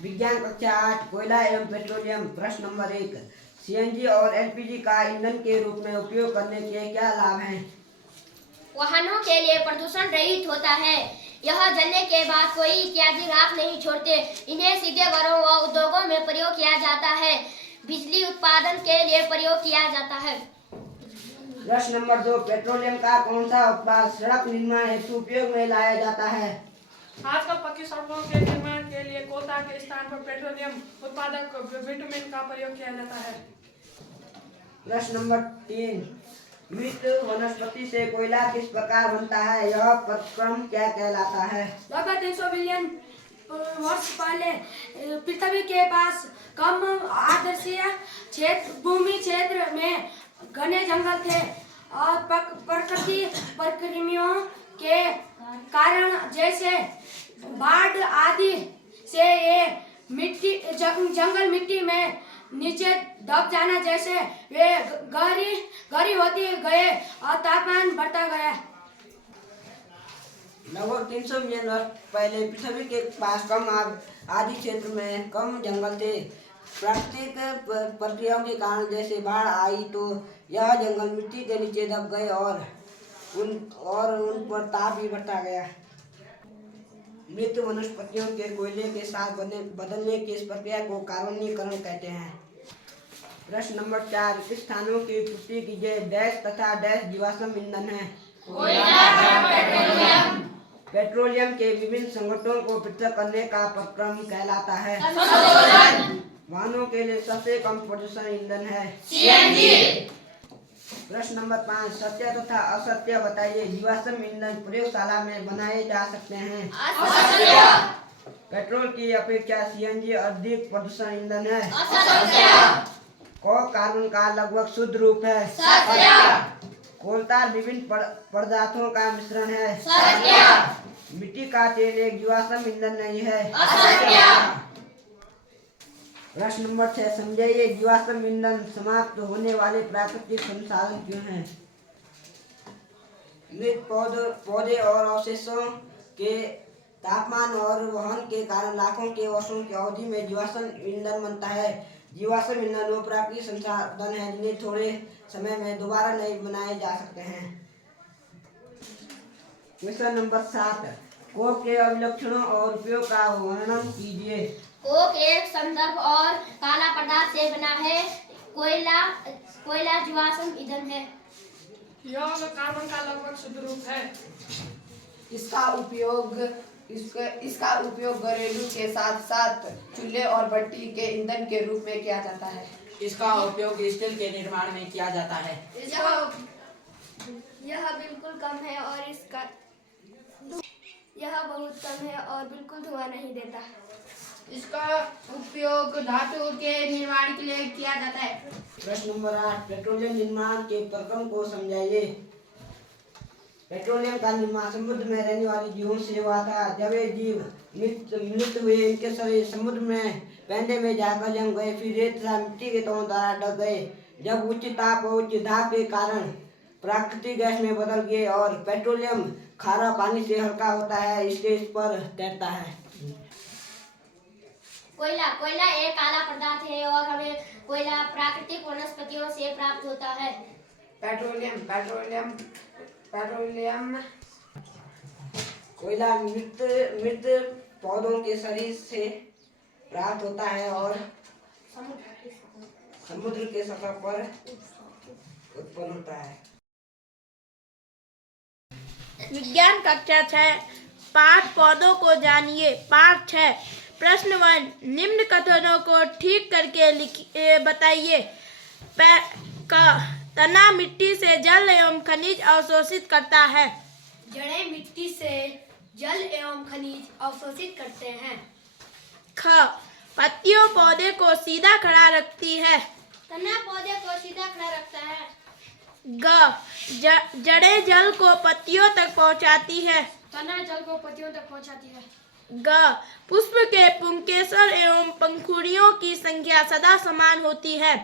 विज्ञान कक्षा 8 कोयला एवं पेट्रोलियम। प्रश्न नंबर 1, सीएनजी और एलपीजी का ईंधन के रूप में उपयोग करने के क्या लाभ हैं? वाहनों के लिए प्रदूषण रहित होता है। यह जलने के बाद कोई इत्यादि राख नहीं छोड़ते। इन्हें सीधे घरों व उद्योगों में प्रयोग किया जाता है। बिजली उत्पादन के लिए प्रयोग किया जाता है। प्रश्न नंबर 2, पेट्रोलियम का कौन सा उत्पाद सड़क निर्माण हेतु उपयोग में लाया जाता है? आजकल पक्की सड़कों के निर्माण के लिए कोयला के स्थान पर पेट्रोलियम उत्पादक बिटुमेन का प्रयोग किया जाता है। प्रश्न नंबर 3, मृत वनस्पति से कोयला किस प्रकार बनता है? यह प्रक्रम क्या कहलाता है? लगभग 300 बिलियन वर्ष पहले पृथ्वी के पास कम आर्द्र भूमि क्षेत्र में घने जंगल थे और प्रकृति प्रक्रियाओं के कारण जैसे बाढ़ आदि से ये जंगल मिट्टी में नीचे दब जाना जैसे वे गहरी होती गए और तापमान बढ़ता गया। लगभग 300 मिलियन वर्ष पहले पृथ्वी के पास कम आदि क्षेत्र में कम जंगल थे। प्राकृतिक प्रक्रियाओं के कारण जैसे बाढ़ आई तो यह जंगल मिट्टी के नीचे दब गए और उन पर ताप भी बढ़ता गया। मृत वनस्पतियों के कोयले के साथ बदलने की इस प्रक्रिया को कार्बनीकरण कहते हैं। प्रश्न नंबर 4, किस स्थानों की पुष्टि कीजिए? डैश तथा डैश जीवाश्म ईंधन है। पेट्रोलियम के विभिन्न संगठनों को पृथक करने का प्रक्रम कहलाता है। वाहनों के लिए सबसे कम प्रदूषण ईंधन है सीएनजी। प्रश्न नंबर 5, सत्य तथा असत्य बताइए। जीवाश्म ईंधन प्रयोगशाला में बनाए जा सकते हैं। असत्य। पेट्रोल की अपेक्षा सीएनजी अधिक प्रदूषण ईंधन है। असत्य। कार्बन का लगभग शुद्ध रूप है। सत्य। कोलतार विभिन्न पदार्थों का मिश्रण है। सत्य। मिट्टी का तेल एक जीवाश्म ईंधन नहीं है। असत्य। प्रश्न नंबर 6, समझाइए जीवाश्म ईंधन समाप्त होने वाले प्राकृतिक संसाधन क्यों हैं? मृत पौधे और अवशेषों के तापमान और वहन के कारण लाखों के वर्षों की अवधि में जीवाश्म ईंधन बनता है। जीवाश्म ईंधन वो प्राकृतिक संसाधन है जिन्हें थोड़े समय में दोबारा नहीं बनाए जा सकते हैं। क्वेश्चन नंबर 7, कोक के अभिलक्षणों और उपयोग का वर्णन कीजिए। कोक एक संदर्भ और काला पदार्थ से बना है। कोयला जीवाश्म ईंधन है। यह कार्बन का लगभग शुद्ध रूप है। इसका उपयोग घरेलू के साथ साथ चूल्हे और भट्टी के ईंधन के रूप में किया जाता है। इसका उपयोग स्टील के निर्माण में किया जाता है। यह बिल्कुल कम है और यह बहुत कम है और बिल्कुल धुआं नहीं देता। इसका उपयोग धातु के निर्माण के लिए किया जाता है। प्रश्न नंबर 8, पेट्रोलियम निर्माण के प्रक्रम को समझाइए। पेट्रोलियम का निर्माण समुद्र में रहने वाले जीवों से हुआ था। जब ये जीव मृत हुए इनके शरीर समुद्र में पैंदे में जाकर जम गए, फिर रेत तथा मिट्टी के तनों द्वारा ढक गए। जब उच्च ताप और उच्च दाब के कारण प्राकृतिक गैस में बदल गए और पेट्रोलियम खारा पानी से हल्का होता है, इसलिए इस पर तैरता है। कोयला एक काला पदार्थ है और हमें कोयला प्राकृतिक वनस्पतियों से प्राप्त होता है। पेट्रोलियम कोयला मृत पौधों के शरीर से प्राप्त होता है और समुद्र के सतह पर उत्पन्न होता है। विज्ञान कक्षा 6 पाठ पौधों को जानिए। पाठ 6 प्रश्न 1, निम्न कथनों को ठीक करके बताइए। तना मिट्टी से जल एवं खनिज अवशोषित करता है। जड़ें मिट्टी से जल एवं खनिज अवशोषित करते हैं। ख पत्तियों पौधे को सीधा खड़ा रखती है। तना पौधे को सीधा खड़ा रखता है। ग जड़ें जल को पत्तियों तक पहुंचाती है। तना जल को पत्तियों तक पहुंचाती है। ग पुष्प के पुंकेसर एवं पंखुड़ियों की संख्या सदा समान होती है।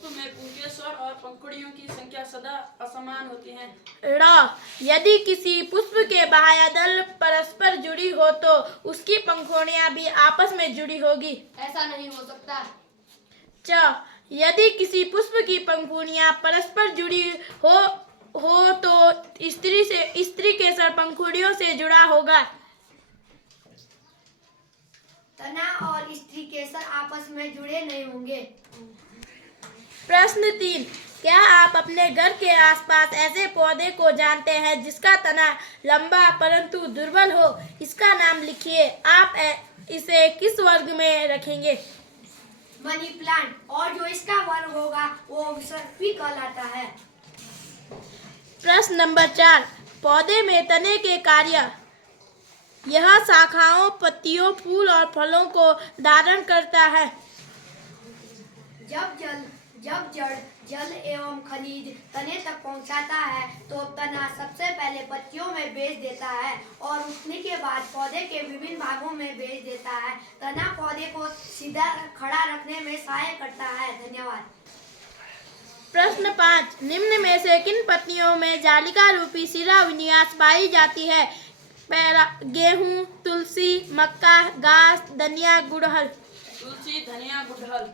पुष्प में पुंकेसर और पंखुड़ियों की संख्या सदा असमान होती है। यदि किसी पुष्प के बाह्य दल परस्पर जुड़ी हो तो उसकी पंखुड़ियां भी आपस में जुड़ी होगी। ऐसा नहीं हो सकता। यदि किसी पुष्प की पंखुड़ियां परस्पर जुड़ी हो तो स्त्री केसर पंखुड़ियों से जुड़ा होगा। तना और स्त्री केसर आपस में जुड़े नहीं होंगे। प्रश्न 3, क्या आप अपने घर के आसपास ऐसे पौधे को जानते हैं जिसका तना लंबा परंतु दुर्बल हो? इसका नाम लिखिए। आप इसे किस वर्ग में रखेंगे? Money plant. और जो इसका वर्ग होगा वो सर्पी कहलाता है। प्रश्न नंबर 4, पौधे में तने के कार्य। यह शाखाओं, पत्तियों, फूल और फलों को धारण करता है। जब जड़ जल एवं खनिज तने तक पहुंचाता है तो तना सबसे पहले पत्तियों में बेच देता है और उठने के बाद पौधे के विभिन्न भागों में बेच देता है। तना पौधे को सीधा खड़ा रखने में सहायता करता है। धन्यवाद। प्रश्न 5, निम्न में से किन पत्तियों में जालिका रूपी शिरा विन्यास पाई जाती है? गेहूं, तुलसी, मक्का, घास, धनिया, गुड़हल। तुलसी, धनिया, गुड़हल।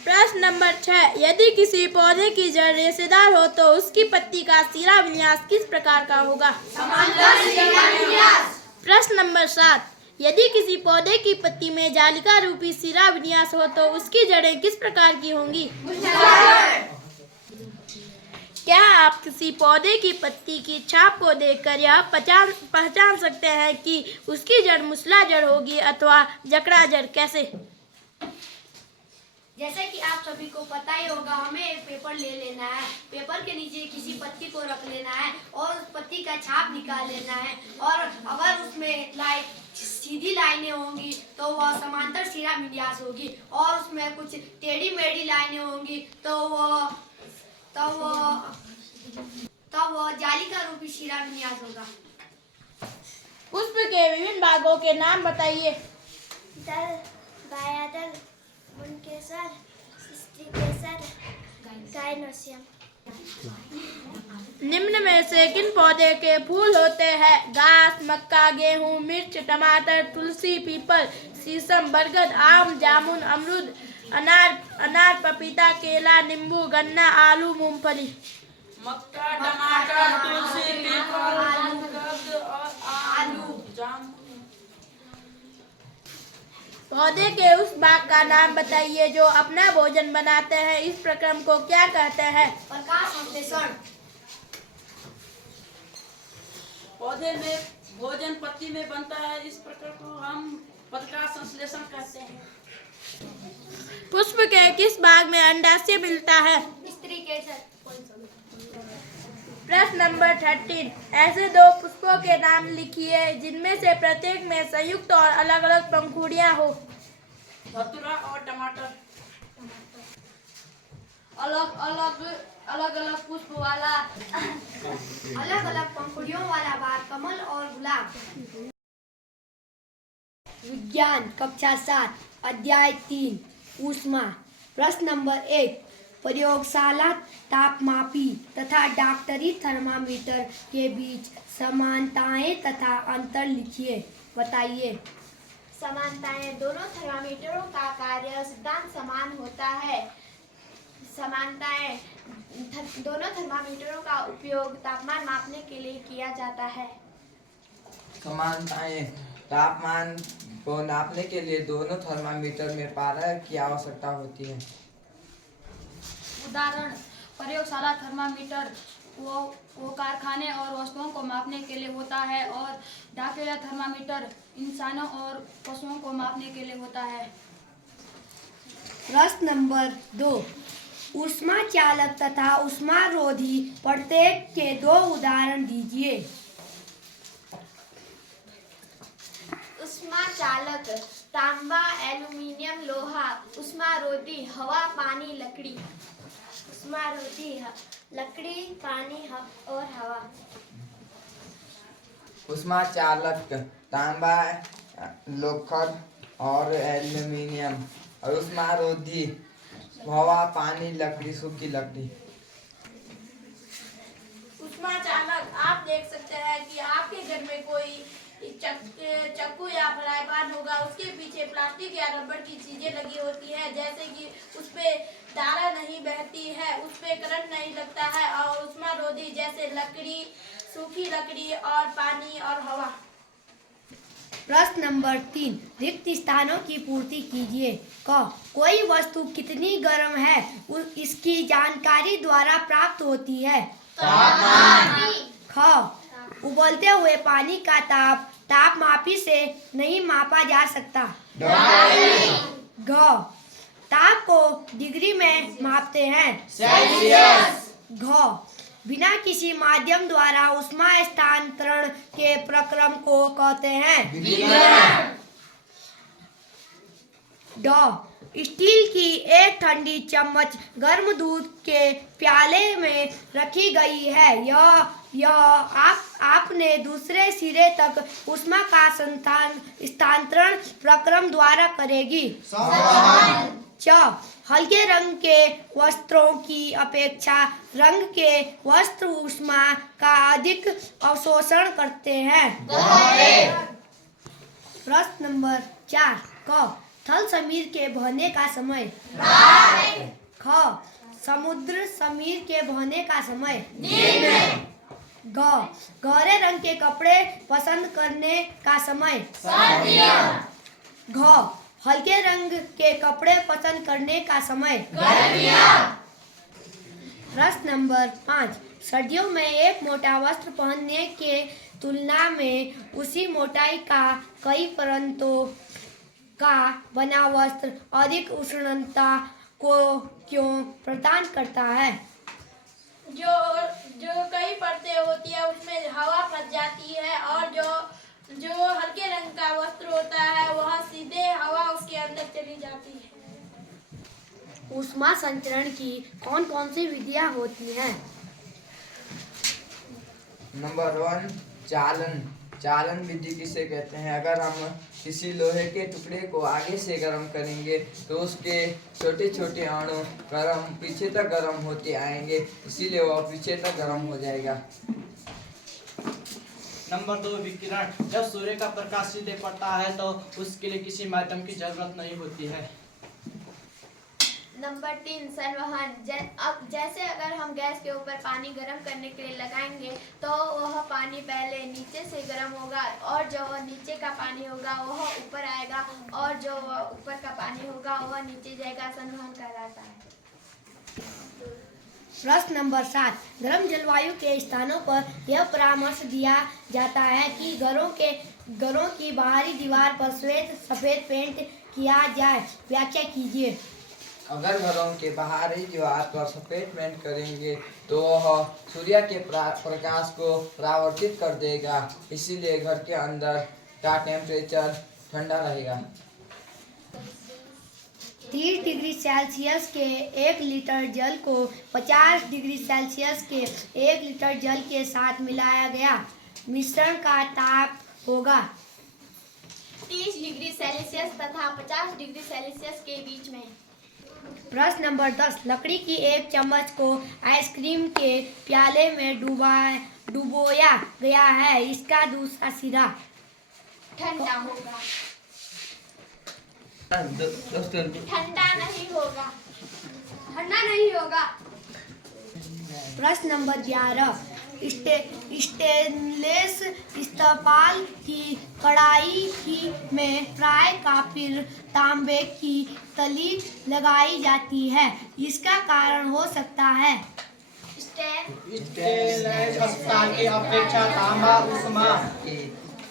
प्रश्न नंबर 6, यदि किसी पौधे की जड़ रेशेदार हो तो उसकी पत्ती का शिरा विन्यास किस प्रकार का होगा? समांतर शिरा विन्यास। प्रश्न नंबर 7, यदि किसी पौधे की पत्ती में जालिका रूपी शिरा विन्यास हो तो उसकी जड़ें किस प्रकार की होंगी? क्या आप किसी पौधे की पत्ती की छाप को देखकर यह पहचान सकते हैं कि उसकी जड़ मूसला जड़ होगी अथवा जकड़ा जड़? कैसे? जैसे कि आप सभी को पता ही होगा, हमें एक पेपर ले लेना है, पेपर के नीचे किसी पत्ती को रख लेना है और उस पत्ती का छाप निकाल लेना है और अगर उसमें सीधी लाइनें होंगी तो वह समांतर शिरा विन्यास होगी और उसमें कुछ टेढ़ी मेढ़ी लाइनें होंगी तो वह जालिका रूपी शिरा विन्यास होगा। पुष्प के विभिन्न भागों के नाम बताइए। दल, बाह्य दल, पुंकेसर, स्त्री केसर, गाइनोसियम। निम्न में से किन पौधे के फूल होते हैं? घास, मक्का, गेहूं, मिर्च, टमाटर, तुलसी, पीपल, शीशम, बरगद, आम, जामुन, अमरूद, अनार, पपीता, केला, नींबू, गन्ना, आलू, मूंगफली। मक्का, टमाटर, तुलसी, पीपल, बरगद और आलू, जामुन। पौधे के उस भाग का नाम बताइए जो अपना भोजन बनाते हैं। इस प्रक्रम को क्या कहते हैं? प्रकाश संश्लेषण। पौधे में भोजन पत्ती में बनता है, इस प्रकार को हम प्रकाश संश्लेषण कहते हैं। पुष्प के किस भाग में अंडाशय मिलता है? स्त्री केसर। प्रश्न नंबर 13, ऐसे दो पुष्पों के नाम लिखिए जिनमें से प्रत्येक में संयुक्त और अलग अलग पंखुड़ियां हो। धतूरा और टमाटर। अलग अलग पुष्प वाला अलग अलग पंखुड़ियों वाला बाग कमल और गुलाब। विज्ञान कक्षा 7 अध्याय 3 ऊष्मा। प्रश्न नंबर 1, प्रयोगशाला तापमापी तथा डॉक्टरी थर्मामीटर के बीच समानताएं तथा अंतर लिखिए। बताइए। समानताएं, दोनों थर्मामीटरों का कार्य सिद्धांत समान होता है। समानताएं, दोनों थर्मामीटरों का उपयोग तापमान मापने के लिए किया जाता है। समानताएं, तापमान को नापने के लिए दोनों थर्मामीटर में पारा की आवश्यकता होती है। उदाहरण, प्रयोगशाला थर्मामीटर वो कारखाने और वस्तुओं को मापने के लिए होता है और डॉक्टरी थर्मामीटर इंसानों और पशुओं को मापने के लिए होता है। प्रश्न नंबर 2, ऊष्मा चालक तथा ऊष्मारोधी प्रत्येक के 2 उदाहरण दीजिए। ऊष्मा चालक तांबा, एल्युमिनियम, लोहा। ऊष्मारोधी हवा, पानी, लकड़ी। ऊष्मारोधी लकड़ी, पानी और हवा। ऊष्मा चालक तांबा, लोखंड और एल्यूमीनियम और ऊष्मारोधी हवा, पानी, लकड़ी, सूखी लकड़ी। उष्मा चालक, आप देख सकते हैं कि आपके घर में कोई चाकू या फ्राई पैन होगा, उसके पीछे प्लास्टिक या रबड़ की चीजें लगी होती है, जैसे कि उस पे धारा नहीं बहती है, उस पे करंट नहीं लगता है, और उष्मा रोधी जैसे लकड़ी, सूखी लकड़ी और पानी और हवा। प्रश्न नंबर 3, रिक्त स्थानों की पूर्ति कीजिए। क, कोई वस्तु कितनी गर्म है इसकी जानकारी द्वारा प्राप्त होती है। ख, उबलते हुए पानी का तापमापी से नहीं मापा जा सकता। घ, ताप को डिग्री में मापते हैं। घ, बिना किसी माध्यम द्वारा उष्मा स्थानांतरण के प्रक्रम को कहते हैं। ड, स्टील की एक ठंडी चम्मच गर्म दूध के प्याले में रखी गई है। यह आपने दूसरे सिरे तक उष्मा का स्थानांतरण प्रक्रम द्वारा करेगी। च, हल्के रंग के वस्त्रों की अपेक्षा रंग के वस्त्र उष्मा का अधिक अवशोषण करते हैं। प्रश्न नंबर 4, क, थल समीर के बहने का समय। ख, समुद्र समीर के बहने का समय। ग, गहरे रंग के कपड़े पसंद करने का समय। घ, हल्के रंग के कपड़े पसंद करने का समय। प्रश्न नंबर 5, सर्दियों में एक मोटा वस्त्र पहनने के तुलना में उसी मोटाई का कई परतों का बना वस्त्र अधिक उष्णता को क्यों प्रदान करता है। जो कई परतें होती है उसमें हवा फंस जाती है, और जो हल्के रंग का वस्त्र होता है वह सीधे हवा उसके अंदर चली जाती है। उष्मा संचरण की कौन कौन सी विधियां होती हैं। नंबर 1, चालन। चालन विधि किसे कहते हैं? अगर हम किसी लोहे के टुकड़े को आगे से गर्म करेंगे तो उसके छोटे छोटे अणु पीछे तक गर्म होते आएंगे, इसीलिए वह पीछे तक गर्म हो जाएगा। नंबर 2, विकिरण। जब सूर्य का प्रकाश सीधे पड़ता है तो उसके लिए किसी माध्यम की जरूरत नहीं होती है। नंबर 3, संवहन। अब जैसे अगर हम गैस के ऊपर पानी गर्म करने के लिए लगाएंगे तो वह पानी पहले नीचे से गर्म होगा, और जो नीचे का पानी होगा वह ऊपर आएगा, और जो ऊपर का पानी होगा वह नीचे जाएगा। संवहन कहलाता है। प्रश्न नंबर 7, गर्म जलवायु के स्थानों पर यह परामर्श दिया जाता है कि घरों की बाहरी दीवार पर सफेद पेंट किया जाए। व्याख्या कीजिए। अगर घरों के बाहरी दीवार पर सफेद पेंट करेंगे तो वह सूर्य के प्रकाश को परावर्तित कर देगा, इसीलिए घर के अंदर का टेम्परेचर ठंडा रहेगा। 30 डिग्री सेल्सियस के 1 लीटर जल को 50 डिग्री सेल्सियस के 1 लीटर जल के साथ मिलाया गया मिश्रण का ताप होगा 30 डिग्री सेल्सियस तथा 50 डिग्री सेल्सियस के बीच में। प्रश्न नंबर 10, लकड़ी की एक चम्मच को आइसक्रीम के प्याले में डुबोया गया है, इसका दूसरा सिरा ठंडा होगा। ठंडा नहीं होगा। प्रश्न नंबर 11, स्टेनलेस स्टील की कढ़ाई में फ्राई कॉपर तांबे की तली लगाई जाती है, इसका कारण हो सकता है। स्टेनलेस स्टील की अपेक्षा तांबा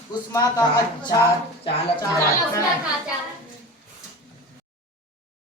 उष्मा का अच्छा चालक है।